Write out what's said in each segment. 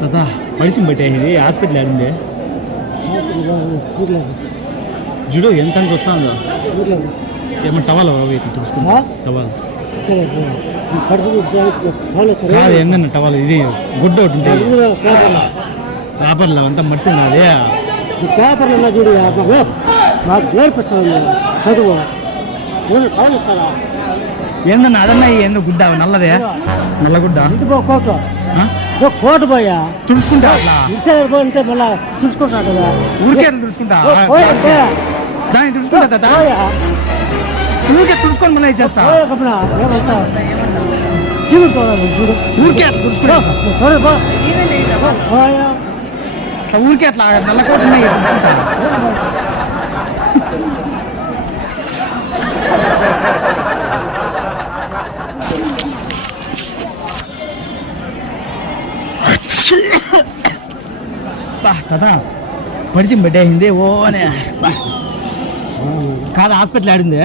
తాత పడిసి బట్టే ఇది హాస్పిటల్ ఆడింది చూడు ఎంత వస్తుందో ఏమన్నా టవాల్ ఇట్లా తుడుచుకుంటా టవాల్ కాదు ఏందన్న టవాల్ ఇది గుడ్డ ఒకటి ఉంటుంది పేపర్లో అంతా మట్టి ఉన్నది పేపర్లో చూడు మాకు నేర్పిస్తాను చదువు ఇస్తారా ఏందన్న అదన్నా ఏందో గుడ్డ నల్లదే నల్లగుడ్డ కోటు కోటు పోయా తుడుచుకుంటా అట్లా అంటే మళ్ళా తుడుచుకుంటా కదా ఊరికే తుడుచుకుంటా దాన్ని తుడుచుకుంటా తాత ఊరికే తుడుచుకొని మళ్ళీ ఇచ్చేస్తా ఊరికే అట్లా తుడుచుకుంటా ఊరికే అట్లా నల్ల కోటు ఉన్నాయి కదా పడిసి పెట్టేసింది ఓనే కాదు హాస్పిటల్ ఆడింది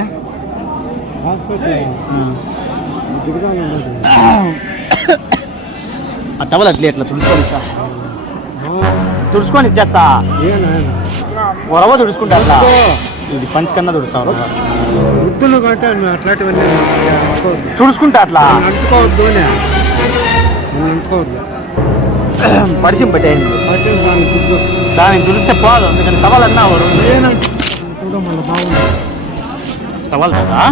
ఆ టవల్ అట్లే అట్లా తుడుచుకొని ఇస్తా తుడుచుకొని ఇచ్చేస్తా వరవ తుడుచుకుంటా అట్లా ఇది పంచ్ కన్నా తుడుస్తా వృద్ధులు కంటే అట్లాంటివన్నీ తుడుచుకుంటా అట్లా అంటుకోవద్దు అంటుకోవద్దు పడిసి పెట్టేసింది దానికి తుడిస్తే పోదు అందుకని టవల్ అన్నా మళ్ళీ బాగుంది టవల్ కదా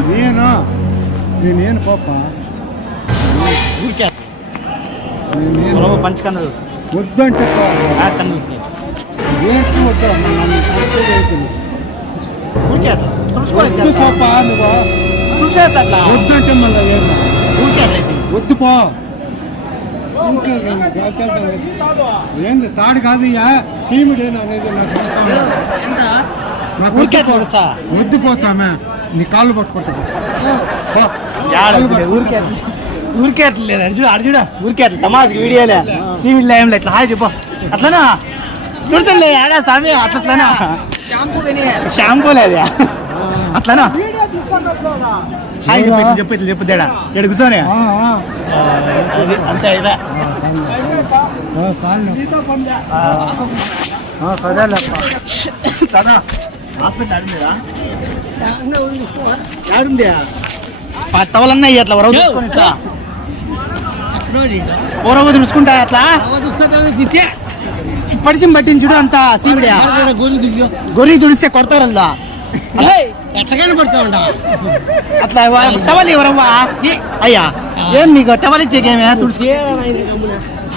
నేనేను పోప ఊరికే పంచ్ కన్నా వద్దంటే కన్ను ఏంటి వద్దు ఊరికే అట్లా తుడుచుకొని పోప నువ్వు తుడిచేస్తా అట్లా వద్దంటే మళ్ళీ ఊరికే అట్లయితే వద్దు పో ఏంది తాడు కాదు సీమిడేనా అనేది నాకు ఊరికే తుడుస్తా వద్దు పోతామే నీ కాళ్ళు పట్టుకుంటా ఊరికే ఊరికే అట్లా లేదు అర్జుడు అర్జుడా ఊరికే అట్లా తమాస్కి వీడియోలే సీమిడిలో ఏం ఇట్లా హాయ్ చెప్పు అట్లనా తుడిచలే ఆడా స్వామి అట్లనా షాంపూ లేదు అట్లనా హాయ్ చెప్పు ఇట్లా చెప్పు తేడా ఇక్కడ కూర్చోనే అంతే ఇదే టవలన్నా అట్లా వరవ చూసుకొని వరవ తుడుచుకుంటా అట్లా పడిసి పట్టింది చూడు అంతా సీమిడియా గొర్రె తుడిస్తే కొడతారల్లా ఎట్లగానే పడతా ఉంటా అట్లా టవల్ ఎవరవ్వా అయ్యా ఏం నీకు టవల్ ఇచ్చేకేమే తుడుచుకో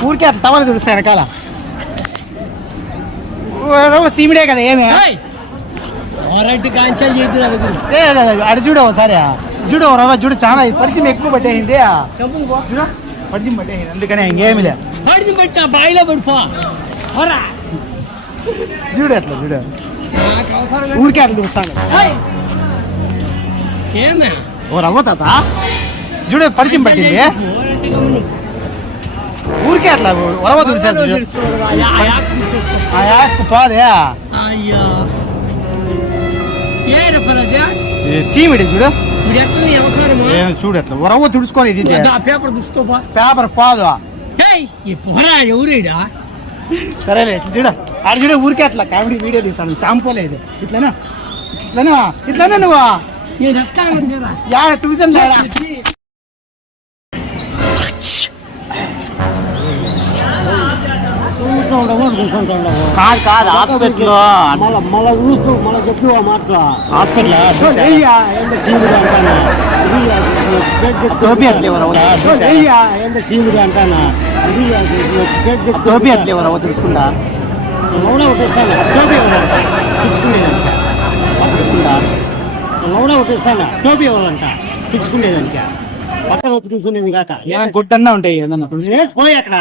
ఊరికే అట్లా టవల్ తుడుస్తా వెనకాల సీమిడే కదా ఏమే అడి చూడు ఒకసారి చూడు రవ్వ చూడు చాలా పరిచయం ఎక్కువ పట్టేసింది పరిచయం పట్టేసింది అందుకనే ఇంకేమి లే బాయిలో పడిపో చూడు అట్లా చూడు ఊరికే అట్లా చూస్తాను ఓ రవ్వ తాత చూడు పరిచయం పట్టింది ఊరికే అట్లా రవ్వ తుడిసేది పోదే చీమిడి చూడు చూడు అట్లా రవ్వ తుడుచుకొని ఇది పేపర్ చూసుకోపా పేపర్ పోదు ఎవరేడా సరేలే చూడ ఆడ చూడ ఊరికే అట్లా కామెడీ వీడియో తీస్తాను షాంపూ లేదు ఇట్లనా ఇట్లనా ఇట్లనా నువ్వు యాడ ట్యూషన్ లేడా కాదు కాదు హాస్పిటల్ మళ్ళా చూస్తూ మళ్ళీ చెప్పు మాట్లా హాస్పిటల్ ఎంత సీముడు అంటానా టోపీ అట్లే రవ్వ తెలుసుకుంటా లౌడ ఒకటేస్తాను టోపీ తెలుసుకుంటా లౌడ ఒకటేస్తాను టోపీ ఇవ్వాలంట తెలుసుకునేదానికి పక్కన వచ్చి చూసుకునేది కాక గుడ్డన్నా ఉంటాయి ఏదన్నా పోయి అక్కడ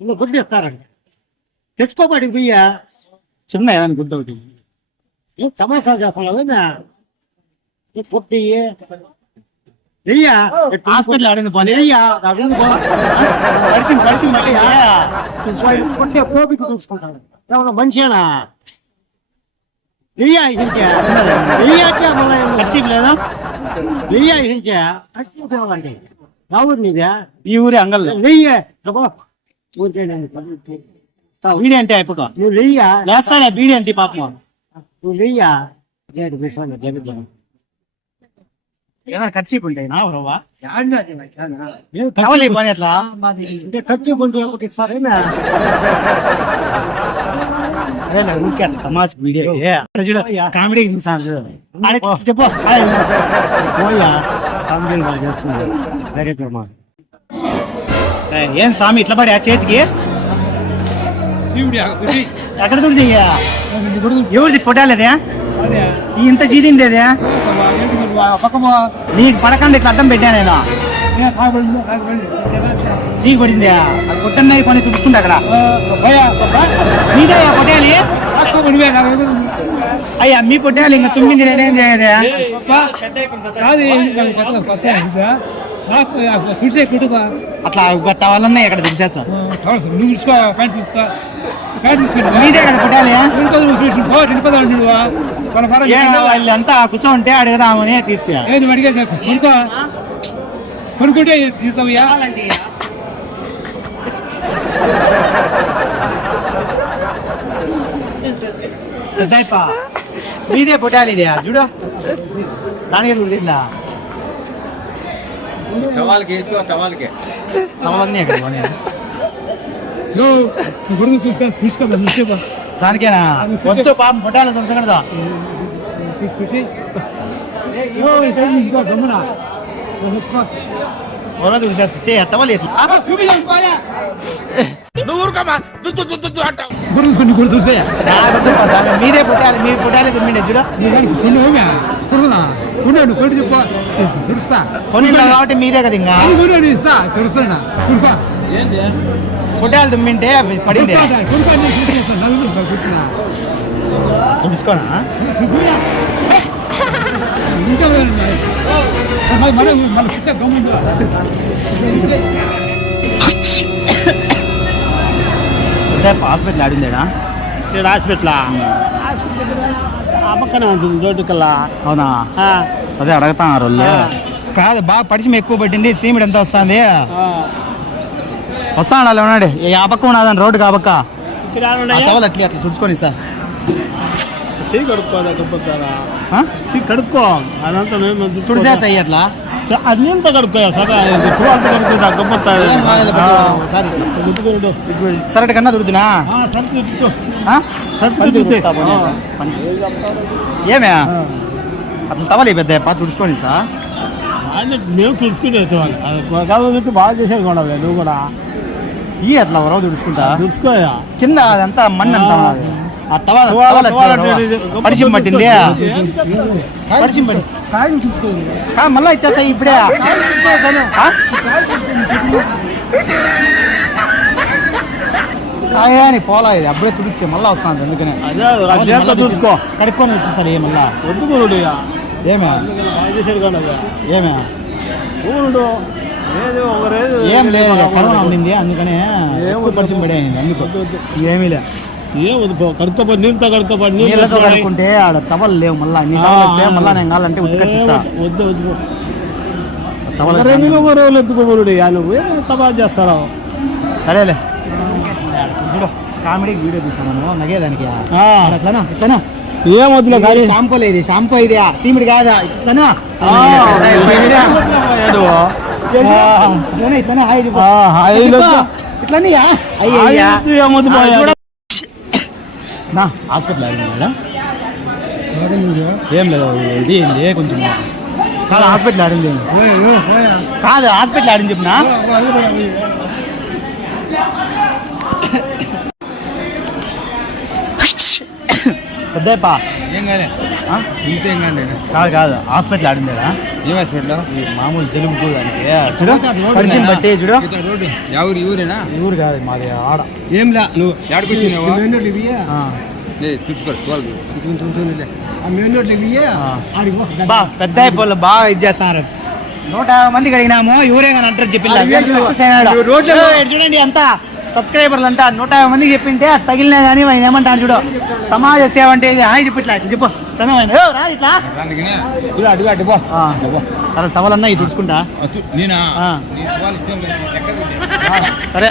ఇంకా గుడ్డు ఇస్తారంట తెచ్చుకోబడి బియ్యా చిన్న ఏదైనా గుడ్డ ఒకటి తమాషా చేస్తున్నావు పొట్టి హాస్పిటల్ ఆడింది పని కొట్టే కోపిక చూసుకుంటాడు ఏమన్నా మంచిగా ఖర్చు లేదా రావుడు నీదే ఈ ఊరి అంగల్ నెయ్యి ఊరికే వీడియో అంటే అయిపోక నువ్వు లేయ్యా లేస్తానే వీడియో అంటే పాపం నువ్వు లేయ్యా జరుగుతుంది ఏదైనా ఖర్చు ఉంటాయి నా రవ్వా కావాలి పని అట్లా అంటే ఖర్చు కొంచెం ఇస్తారేనా అదే నా ఊరికే అట్లా తమాష్ వీడియో చూడు కామెడీ చూడు చెప్పు పోయా కామెడీ బాగా చేస్తున్నాడు డైరెక్టర్ మా ఏం స్వామి ఇట్లా పడి ఆ చేతికి ఎక్కడ తుడిచి ఎవరిది పొట్టాలేదే ఇంత చీదిందేదే నీకు పడకండి ఇట్లా అడ్డం పెట్టా నేను నీకు పడింది అది పొట్టన్న కొని తుడుచుకుంటా అక్కడ నీదయ్యా పొట్టాలి అయ్యా మీ పొట్టాలి ఇంకా తుమ్మింది నేనేం చేయదే అట్లా గట్ట వాళ్ళన్నా ఇక్కడ తెలిసేస్తా మీదే కదా పొట్టాలి వాళ్ళంతా కుసం ఉంటే అడగదామని తీసా కొనుక్కుంటే తీసావయ్యా మీదే పొట్టాలి ఇదే చూడు దానికి తిందా అవన్నీ ఎక్కడ దానికేనా వద్దు పాపం పొట్టాలి తులసకూడదా ఓరో చూసేస్తా ఎట్టవాలి ఎట్లా మీరే పుట్టాలి మీ పుట్టాలి తిమ్మిండే చూడ కొన్ని కాబట్టి మీరే కదా ఇంకా పుట్టాలి తుమ్మింటే పడింది చూసుకోనా హాస్పిటల్ ఆడిందేనా హాస్పిటల్ ఆ పక్కన ఉంటుంది రోడ్డు కల్లా అవునా అదే అడుగుతాను వాళ్ళు కాదు బాగా పరిచయం ఎక్కువ పట్టింది సీమిడి ఎంత వస్తుంది వస్తాను వాళ్ళు ఉన్నాడు ఆ పక్క ఉన్నదని రోడ్డు కాబక్క అట్లా అట్లా తుడుచుకొని సార్ చెయ్యి కడుక్కోదా గొప్పతారా కడుక్కో అదంతా తుడిసేస్తాయి అట్లా అన్నింత కడుక్కోయా సరే కడుక్కుంటా గొప్పతారు సరటి కన్నా తుడుతున్నా ఏమే అట్లా టవల్ పెద్ద తుడుచుకోండి సార్ మేము తుడుచుకుంటే కాబట్టి బాగా చేసేది కూడా నువ్వు కూడా ఈ అట్లా వరవ తుడుచుకుంటా తుడుచుకోయా కింద అదంతా మಣ್ಣి అంతా ఆ టవల్ పరిచయం పట్టింది మళ్ళా ఇచ్చేస్తాయి ఇప్పుడే కాయని పోలా ఇది అప్పుడే తుడిస్తే మళ్ళీ వస్తాను అందుకనే చూసుకో కడుక్కొని వచ్చేసారు ఏ మళ్ళా వద్దు ఏమే ఏమే ఏం లేదు కరోనా ఉండింది అందుకనే పరిచయం పడేది అందుకు ఏమీ లేదు కడుక్కోపడి నీళ్ళతో కడుక్కోపడి నీళ్ళతో కడుక్కుంటే ఆడ టవల్ లేవు మళ్ళా నీ మళ్ళా నేను కావాలంటే ఉతికొచ్చిస్తా వద్దు రోజులు ఎత్తుకోబోడు నువ్వు తబా చేస్తారా సరేలే చూడు కామెడీ వీడియో తీసాను నగేదానికి అట్లనా ఇట్లనా ఏం వద్దులే కానీ షాంపూ లేదు షాంపూ ఇది సీమిడి కాదా ఇట్లనా ఇట్లనే ఇట్లనే నా హాస్పిటల్ ఆడింది ఏం లేదు ఇది ఏంది కొంచెం కాదు హాస్పిటల్ ఆడింది కాదు హాస్పిటల్ ఆడింది చెప్పిన పెద్దప్ప కాదు కాదు హాస్పిటల్ ఆడిందేదా ఏం హాస్పిటల్ మామూలు జలుబు దానికి చూడు పరిచయం బట్టి చూడు రోడ్డు ఎవరు ఊరేనా ఊరు కాదు మాది ఆడ ఏం లా నువ్వు ఎక్కడికొచ్చినావు చూసుకోరు బా పెద్ద అయిపోలే బాగా ఇది చేస్తున్నారు 150 మందికి అడిగినాము ఎవరే కానీ అంటారు చెప్పిన చూడండి అంతా సబ్స్క్రైబర్లు అంట 150 మందికి చెప్పింటే తగిలినా కానీ ఆయన ఏమంటాను చూడు సమాజ సేవ అంటే ఇది హాయ్ చెప్పు ఇట్లా చెప్పు రా ఇట్లా అడుగు అడ్డు పో సరే టవలన్నా ఇది తుడుచుకుంటా నేనా సరే